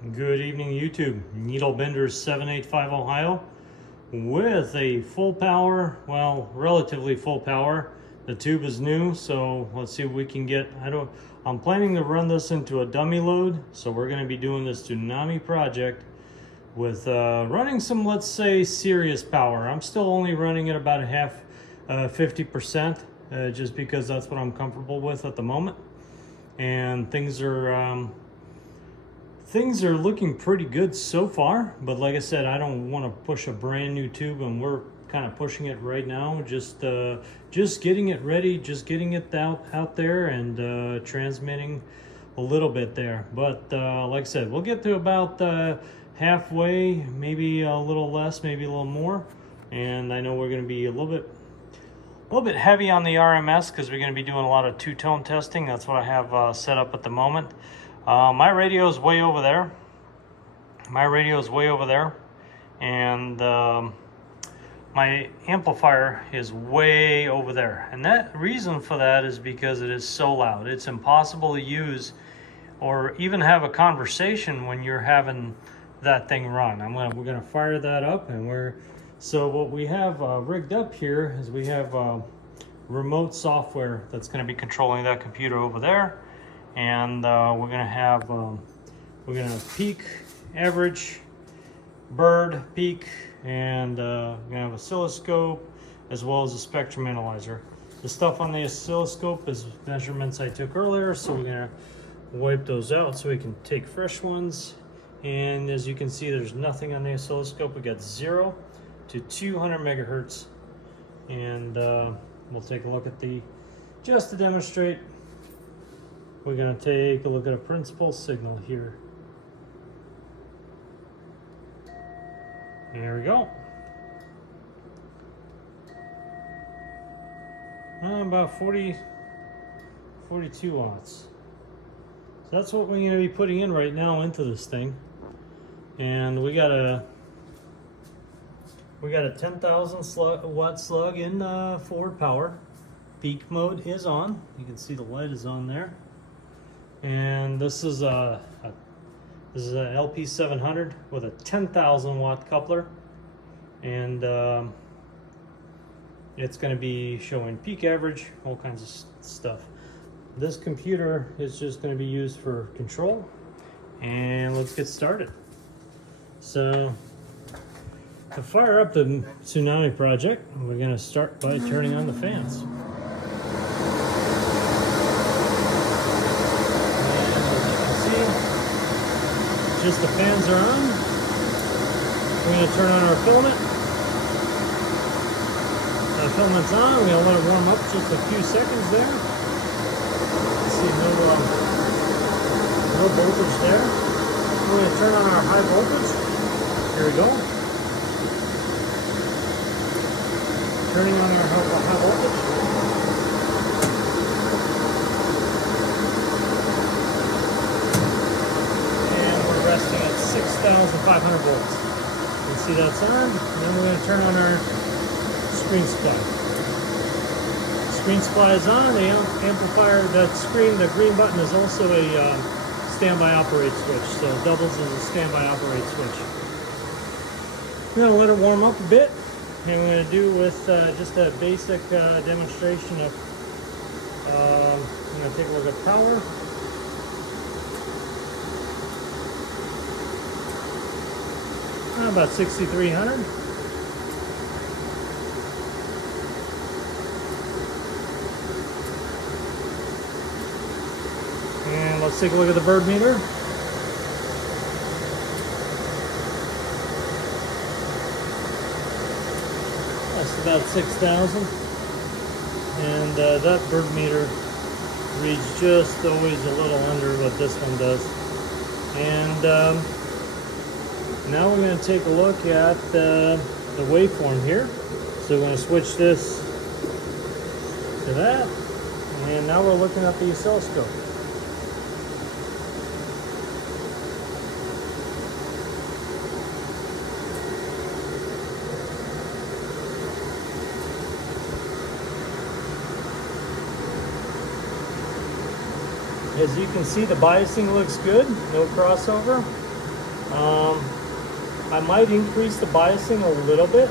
Good evening, YouTube. Needlebender 785 Ohio with a full power, well, relatively full power. The tube is new, so let's see what we can get. I'm planning to run this into a dummy load, so we're going to be doing this Tsunami project with running some, let's say, serious power. I'm still only running at about a half, 50%, just because that's what I'm comfortable with at the moment. And things are looking pretty good so far, but like I said, I don't want to push a brand new tube, and we're kind of pushing it right now, just getting it ready, just getting it out there, and transmitting a little bit there. But like I said, we'll get to about halfway, maybe a little less, maybe a little more. And I know we're going to be a little bit heavy on the RMS because we're going to be doing a lot of two-tone testing. That's what I have set up at the moment. My radio is way over there. And my amplifier is way over there. And that reason for that is because it is so loud. It's impossible to use or even have a conversation when you're having that thing run. We're gonna fire that up, and so what we have rigged up here is we have remote software that's going to be controlling that computer over there. And we're gonna have peak, average, bird, peak, and we're gonna have oscilloscope as well as a spectrum analyzer. The stuff on the oscilloscope is measurements I took earlier, so we're gonna wipe those out so we can take fresh ones. And as you can see, there's nothing on the oscilloscope. We got 0 to 200 megahertz, and we'll take a look at just to demonstrate. We're going to take a look at a principal signal here. There we go. About 42 watts. So that's what we're going to be putting in right now into this thing. And we got a 10,000 watt slug in forward power. Peak mode is on. You can see the light is on there. And this is a LP700 with a 10,000 watt coupler, and it's going to be showing peak, average, all kinds of stuff. This computer is just going to be used for control, and let's get started. So to fire up the Tsunami project, we're going to start by turning on the fans. Just the fans are on. We're going to turn on our filament. The filament's on. We're going to let it warm up just a few seconds there. You see no voltage there. We're going to turn on our high voltage. Here we go. Turning on our high voltage. Resting at 6,500 volts. You can see that's on. And then we're going to turn on our screen supply. Screen supply is on. The amplifier, the green button is also a standby operate switch, so it doubles as a standby operate switch. We're going to let it warm up a bit, and we're going to do with just a basic demonstration of. I'm going to take a look at power. About 6,300. And let's take a look at the bird meter. That's about 6,000. And that bird meter reads just always a little under what this one does. And now we're going to take a look at the waveform here. So we're going to switch this to that. And now we're looking at the oscilloscope. As you can see, the biasing looks good, no crossover. I might increase the biasing a little bit.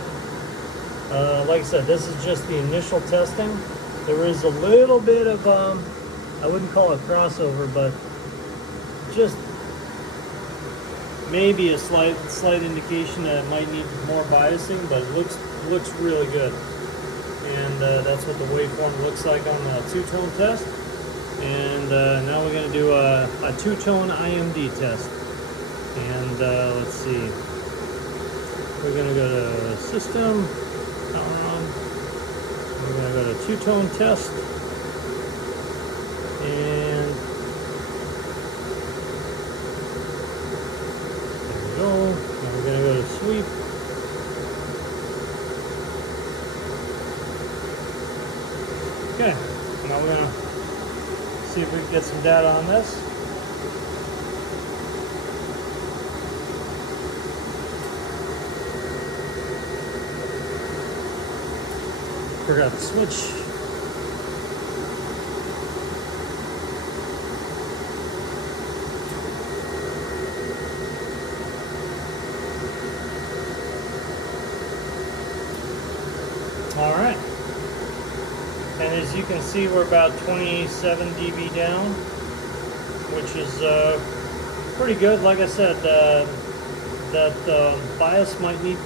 Like I said, this is just the initial testing. There is a little bit of, I wouldn't call it crossover, but just maybe a slight indication that it might need more biasing, but it looks really good. And that's what the waveform looks like on the two-tone test. And now we're going to do a two-tone IMD test. And let's see. We're going to go to System, Power On. We're going to go to two-tone test. And there we go. Now we're going to go to Sweep. Okay, now we're going to see if we can get some data on this. Forgot the switch. All right. And as you can see, we're about 27 dB down, which is pretty good. Like I said, that bias might need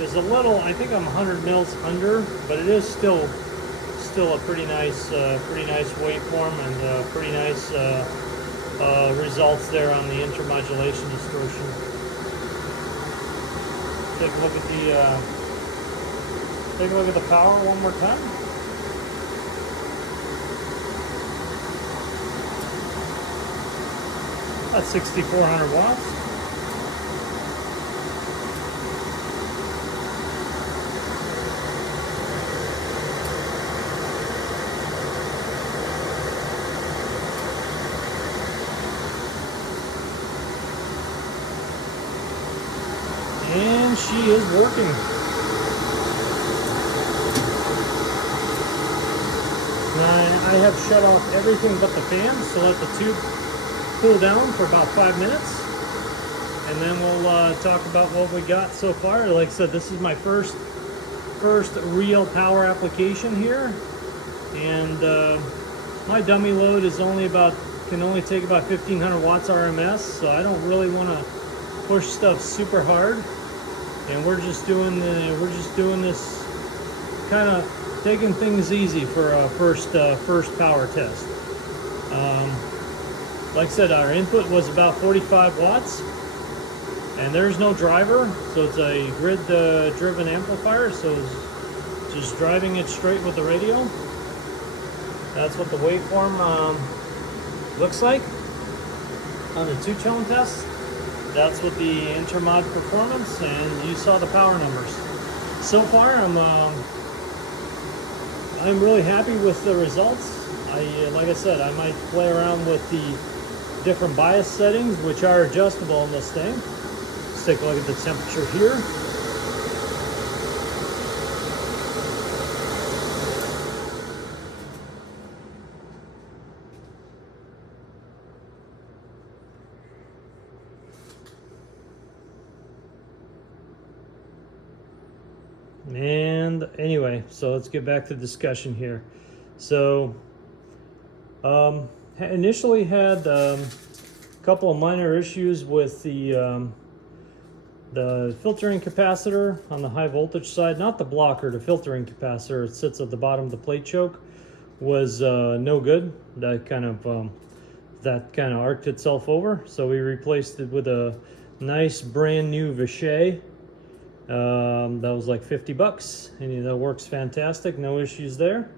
is a little. I think I'm 100 mils under, but it is still a pretty nice waveform and pretty nice results there on the intermodulation distortion. Take a look at the power one more time. That's 6,400 watts. And she is working. I have shut off everything but the fans to let the tube cool down for about 5 minutes, and then we'll talk about what we got so far. Like I said, this is my first real power application here, and my dummy load is can only take about 1,500 watts RMS, so I don't really want to push stuff super hard. And we're just doing this kind of taking things easy for a first power test. Like I said, our input was about 45 watts, and there's no driver, so it's a grid driven amplifier, so it's just driving it straight with the radio. That's what the waveform looks like on the two-tone test. That's what the intermod performance, and you saw the power numbers. So far, I'm really happy with the results. Like I said, I might play around with the different bias settings, which are adjustable in this thing. Let's take a look at the temperature here. And anyway, so let's get back to the discussion here. So initially had a couple of minor issues with the filtering capacitor on the high voltage side, not the blocker, the filtering capacitor. It sits at the bottom of the plate choke, was no good. That kind of arced itself over, so we replaced it with a nice brand new Vichet. That was like 50 bucks, and that works fantastic, no issues there.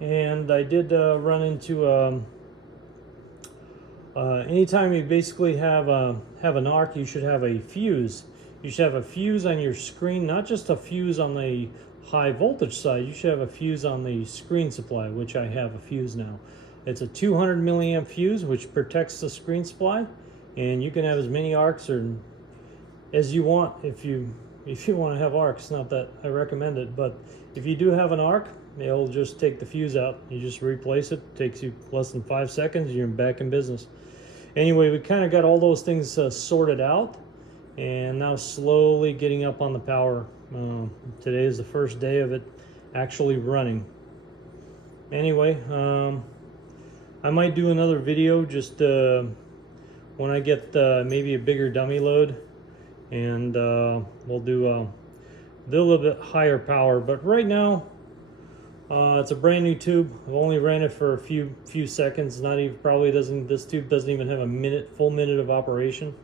And I did run into anytime you basically have an arc, you should have a fuse. You should have a fuse on your screen, not just a fuse on the high voltage side. You should have a fuse on the screen supply, which I have a fuse now. It's a 200 milliamp fuse, which protects the screen supply, and you can have as many arcs as you want if you want to have arcs. Not that I recommend it, but if you do have an arc, it'll just take the fuse out. You just replace it. Takes you less than 5 seconds, you're back in business. Anyway, we kind of got all those things sorted out, and now slowly getting up on the power. Today is the first day of it actually running. Anyway, I might do another video just when I get maybe a bigger dummy load, and we'll do a little bit higher power. But right now, it's a brand new tube. I've only ran it for a few seconds. Not even, probably doesn't, this tube doesn't even have a full minute of operation.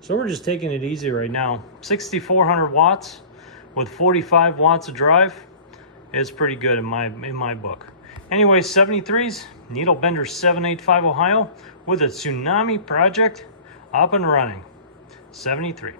So we're just taking it easy right now. 6,400 watts with 45 watts of drive is pretty good in my book. Anyway, 73s, Needle Bender 785 Ohio with a Tsunami project up and running. 73.